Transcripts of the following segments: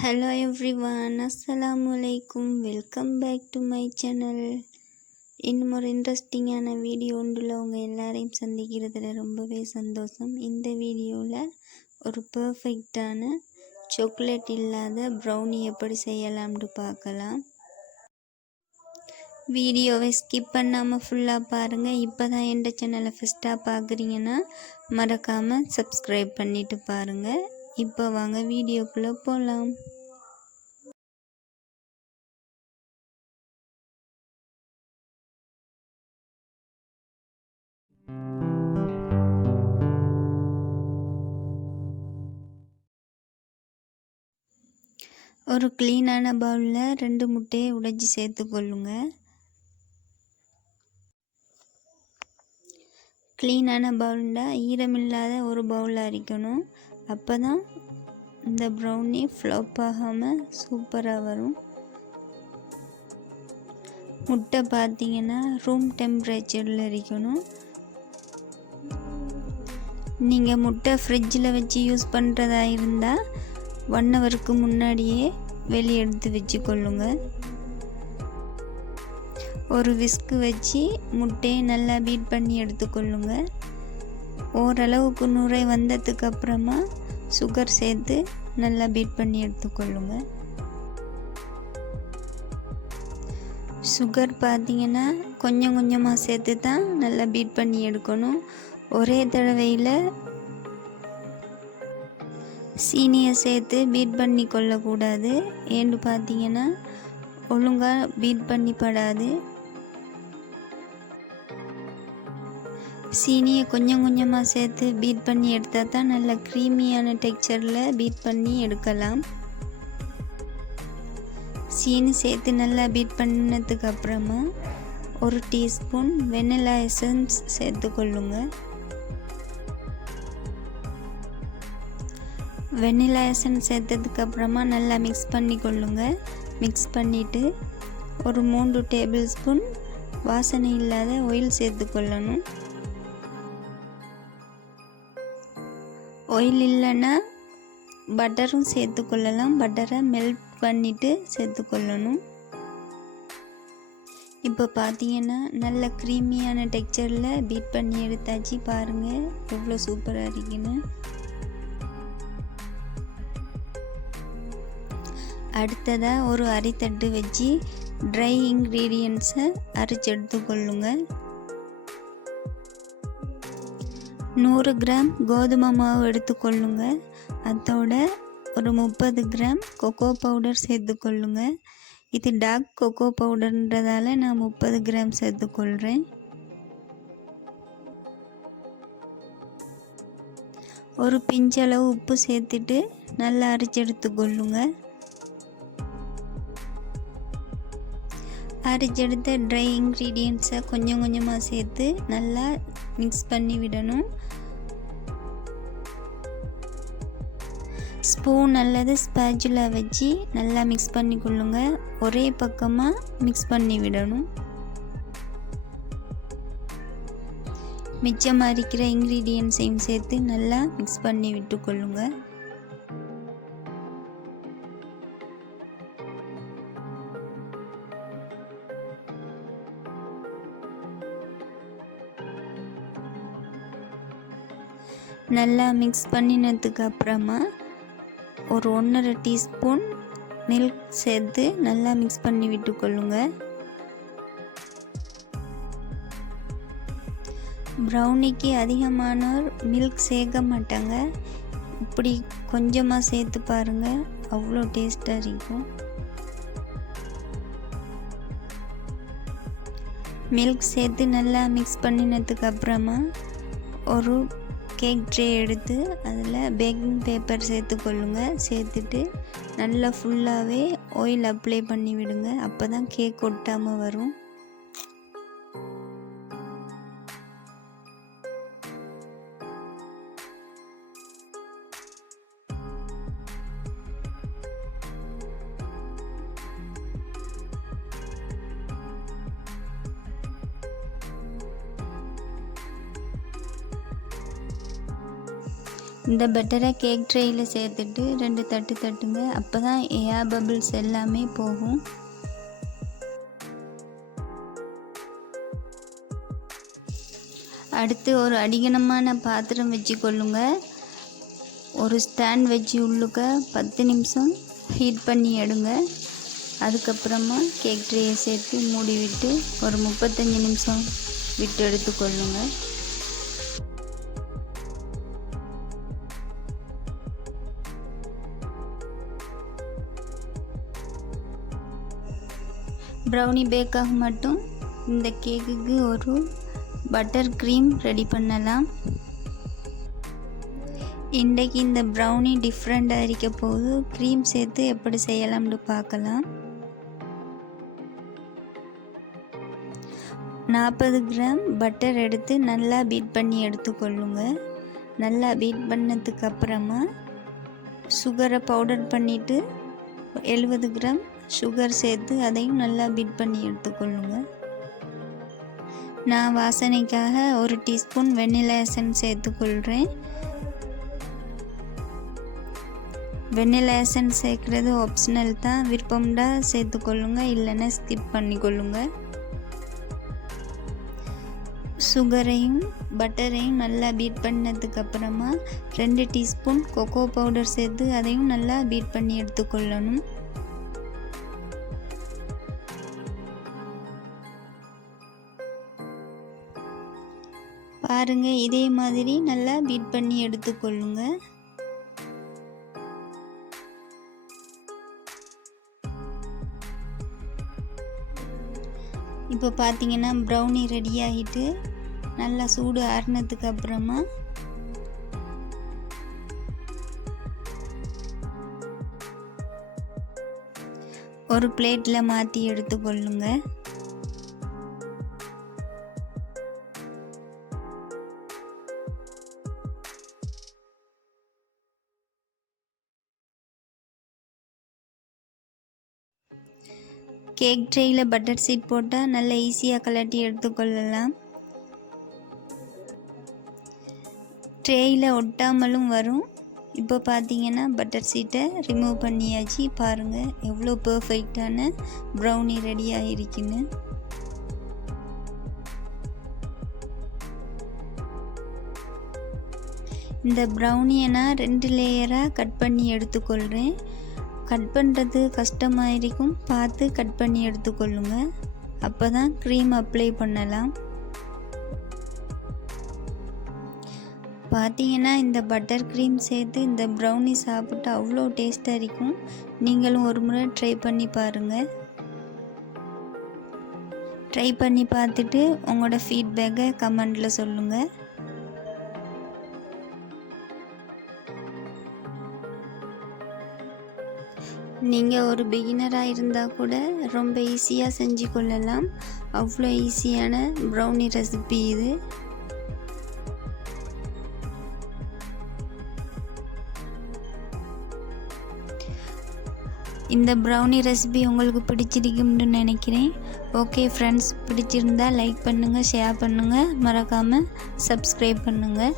Hello everyone அஸ்ஸலாமு அலைக்கும் welcome back to my channel இன்னும் ஒரு இன்ட்ரெஸ்டிங்கான வீடியோ ஒன்றில் அவங்க எல்லாரையும் சந்திக்கிறதுல ரொம்பவே சந்தோஷம். இந்த வீடியோவில் ஒரு பர்ஃபெக்டான சாக்லேட் இல்லாத ப்ரௌனி எப்படி செய்யலாம்னு பார்க்கலாம். வீடியோவை ஸ்கிப் பண்ணாமல் ஃபுல்லாக பாருங்கள் இப்போ தான் எந்த சேனலை ஃபஸ்ட்டாக பார்க்குறீங்கன்னா மறக்காமல் சப்ஸ்கிரைப் பண்ணிவிட்டு பாருங்கள் இப்போ வாங்க வீடியோக்குள்ளே போகலாம் ஒரு க்ளீனான பவுலில் ரெண்டு முட்டையை உடைச்சி சேர்த்துக்கொள்ளுங்க க்ளீனான பவுலில் ஈரமில்லாத ஒரு பவுலில் அரிக்கணும். அப்போ தான் இந்த ப்ரௌனி ஃப்ளப் ஆகாமல் சூப்பராக வரும். முட்டை பார்த்தீங்கன்னா ரூம் டெம்பரேச்சரில் இருக்கணும் நீங்கள் முட்டை ஃப்ரிட்ஜில் வச்சு யூஸ் பண்ணுறதா இருந்தால் ஒன் ஹவருக்கு முன்னாடியே வெளியே எடுத்து வச்சுக்கொள்ளுங்க. ஒரு விஸ்கு வச்சு முட்டையை நல்லா பீட் பண்ணி எடுத்துக்கொள்ளுங்க. ஓரளவுக்கு நுரை வந்ததுக்கு அப்புறமா சுகர் சேர்த்து நல்லா பீட் பண்ணி எடுத்துக்கொள்ளுங்க சுகர் பார்த்தீங்கன்னா கொஞ்சம் கொஞ்சமாக சேர்த்து தான் நல்லா பீட் பண்ணி எடுக்கணும். ஒரே தடவையில் சீனியை சேர்த்து பீட் பண்ணி கொள்ளக்கூடாது. ஏன்னு பார்த்தீங்கன்னா ஒழுங்காக பீட் பண்ணி படாது. சீனியை கொஞ்சம் கொஞ்சமாக சேர்த்து பீட் பண்ணி எடுத்தால் தான் நல்ல க்ரீமியான டெக்ஸ்சரில் பீட் பண்ணி எடுக்கலாம். சீனி சேர்த்து நல்லா பீட் பண்ணதுக்கு அப்புறமா ஒரு டீஸ்பூன் வெனிலா எசன்ஸ் சேர்த்துக்கொள்ளுங்க வெனிலா எசன்ஸ் சேர்த்ததுக்கு அப்புறமா நல்லா மிக்ஸ் பண்ணி கொள்ளுங்க. மிக்ஸ் பண்ணிவிட்டு ஒரு மூன்று டேபிள் ஸ்பூன் வாசனை இல்லாத ஆயில் சேர்த்துக்கொள்ளணும் ஆயில் இல்லைன்னா பட்டரும் சேர்த்துக்கொள்ளலாம். பட்டரை மெல்ட் பண்ணிவிட்டு சேர்த்துக்கொள்ளணும். இப்போ பார்த்தீங்கன்னா நல்ல க்ரீமியான டெக்ஸ்சரில் பீட் பண்ணி எடுத்தாச்சு. பாருங்கள் எவ்வளோ சூப்பராக இருக்குன்னு. அடுத்ததாக ஒரு அரித்தட்டு வச்சு ட்ரை இன்க்ரீடியன்ஸை அரைச்சி எடுத்துக்கொள்ளுங்கள் நூறு கிராம் கோதுமை மாவு எடுத்துக்கொள்ளுங்க அதோட ஒரு முப்பது கிராம் கொக்கோ பவுடர் சேர்த்துக்கொள்ளுங்க இது டார்க் கொக்கோ பவுடர்ன்றதால நான் முப்பது கிராம் சேர்த்துக்கொள்கிறேன் ஒரு பிஞ்சளவு உப்பு சேர்த்துட்டு நல்லா அரைச்சி எடுத்துக்கொள்ளுங்கள் அரைச்செடுத்த ட்ரை இன்க்ரீடியன்ட்ஸை கொஞ்சம் கொஞ்சமாக சேர்த்து நல்லா மிக்ஸ் பண்ணி விடணும். ஸ்பூன் அல்லது ஸ்பேஜுலா வச்சு நல்லா மிக்ஸ் பண்ணி கொள்ளுங்க. ஒரே பக்கமாக மிக்ஸ் பண்ணி விடணும். மிச்சமாக இருக்கிற இன்க்ரீடியன்ஸையும் சேர்த்து நல்லா மிக்ஸ் பண்ணி விட்டு நல்லா மிக்ஸ் பண்ணினதுக்கு அப்புறமா ஒரு ஒன்றரை டீஸ்பூன் மில்க் சேர்த்து நல்லா மிக்ஸ் பண்ணி விட்டுக்கொள்ளுங்க ப்ரௌனிக்கு அதிகமானோர் மில்க் சேர்க்க மாட்டாங்க. இப்படி கொஞ்சமாக சேர்த்து பாருங்கள் அவ்வளோ டேஸ்ட்டாக இருக்கும். மில்க் சேர்த்து நல்லா மிக்ஸ் பண்ணினதுக்கு அப்புறமா ஒரு கேக் ட்ரே எடுத்து அதில் பேக்கிங் பேப்பர் சேர்த்துக்கொள்ளுங்க சேர்த்துட்டு நல்லா ஃபுல்லாகவே ஆயில் அப்ளை பண்ணி விடுங்க அப்போ தான் கேக் ஒட்டாமல் வரும். இந்த பட்டரை கேக் ட்ரேயில் சேர்த்துட்டு ரெண்டு தட்டு தட்டுங்க. அப்போ தான் ஏர் பபிள்ஸ் எல்லாமே போகும். அடுத்து ஒரு அடிகனமான பாத்திரம் வச்சு கொள்ளுங்க ஒரு ஸ்டாண்ட் வச்சு உள்ளுக்க பத்து நிமிஷம் ஹீட் பண்ணி எடுங்க. அதுக்கப்புறமா கேக் ட்ரேயை சேர்த்து மூடி விட்டு ஒரு முப்பத்தஞ்சு நிமிஷம் விட்டு எடுத்துக்கொள்ளுங்கள் ப்ரௌனி பேக்காக மட்டும் இந்த கேக்குக்கு ஒரு பட்டர் க்ரீம் ரெடி பண்ணலாம். இன்றைக்கு இந்த ப்ரௌனி டிஃப்ரெண்ட்டாக இருக்க போது க்ரீம் சேர்த்து எப்படி செய்யலாம்னு பார்க்கலாம். நாற்பது கிராம் பட்டர் எடுத்து நல்லா பீட் பண்ணி எடுத்துக்கொள்ளுங்க. நல்லா பீட் பண்ணதுக்கு அப்புறமா சுகரை பவுடர் பண்ணிவிட்டு எழுபது கிராம் சுகர் சேர்த்து அதையும் நல்லா பீட் பண்ணி எடுத்துக்கொள்ளுங்க. நான் வாசனைக்காக ஒரு டீஸ்பூன் வெண்ணிலா எசன்ஸ் சேர்த்துக்கொள்கிறேன் வெண்ணிலா எசன்ஸ் சேர்க்குறது ஆப்ஷனல் தான். விருப்பம்டா சேர்த்துக்கொள்ளுங்க. இல்லைன்னா ஸ்கிப் பண்ணிக்கொள்ளுங்க. சுகரையும் பட்டரையும் நல்லா பீட் பண்ணதுக்கு அப்புறமா ரெண்டு டீஸ்பூன் கொக்கோ பவுடர் சேர்த்து அதையும் நல்லா பீட் பண்ணி எடுத்துக்கொள்ளணும். பாருங்கள் இதே மாதிரி நல்லா பீட் பண்ணி எடுத்துக்கொள்ளுங்க. இப்போ பார்த்தீங்கன்னா ப்ரௌனி ரெடி ஆகிட்டு நல்லா சூடு ஆறுனதுக்கு அப்புறமா ஒரு பிளேட்டில் மாற்றி எடுத்துக்கொள்ளுங்கள் கேக் ட்ரேயில் பட்டர் சீட் போட்டால் நல்லா ஈஸியாக கலட்டி எடுத்துக்கொள்ளலாம் ட்ரேயில் ஒட்டாமலும் வரும். இப்போ பார்த்தீங்கன்னா பட்டர் சீட்டை ரிமூவ் பண்ணியாச்சு. பாருங்கள் எவ்வளோ பர்ஃபெக்டான ப்ரௌனி ரெடியாக இருக்குன்னு இந்த ப்ரௌனியை நான் ரெண்டு லேயராக கட் பண்ணி எடுத்துக்கொள்கிறேன் கட் பண்ணுறது கஷ்டமாக இருக்கும் பார்த்து கட் பண்ணி எடுத்துக்கொள்ளுங்க. அப்போ தான் க்ரீம் அப்ளை பண்ணலாம். பார்த்தீங்கன்னா இந்த பட்டர் க்ரீம் சேர்த்து இந்த ப்ரௌனி சாப்பிட்டு அவ்வளோ டேஸ்ட்டாக இருக்கும். நீங்களும் ஒரு முறை ட்ரை பண்ணி பாருங்கள் ட்ரை பண்ணி பார்த்துட்டு உங்களோட ஃபீட்பேக்கை கமெண்டில் சொல்லுங்கள் நீங்கள் ஒரு பிகினராக இருந்தால் கூட ரொம்ப ஈஸியாக செஞ்சு கொள்ளலாம். அவ்வளோ ஈஸியான ப்ரௌனி ரெசிபி இது. இந்த ப்ரௌனி ரெசிபி உங்களுக்கு பிடிச்சிருக்கும்னு நினைக்கிறேன். ஓகே ஃப்ரெண்ட்ஸ் பிடிச்சிருந்தா லைக் பண்ணுங்கள் ஷேர் பண்ணுங்கள் மறக்காமல் சப்ஸ்கிரைப் பண்ணுங்கள்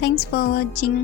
தேங்க்ஸ் ஃபார் வாட்சிங்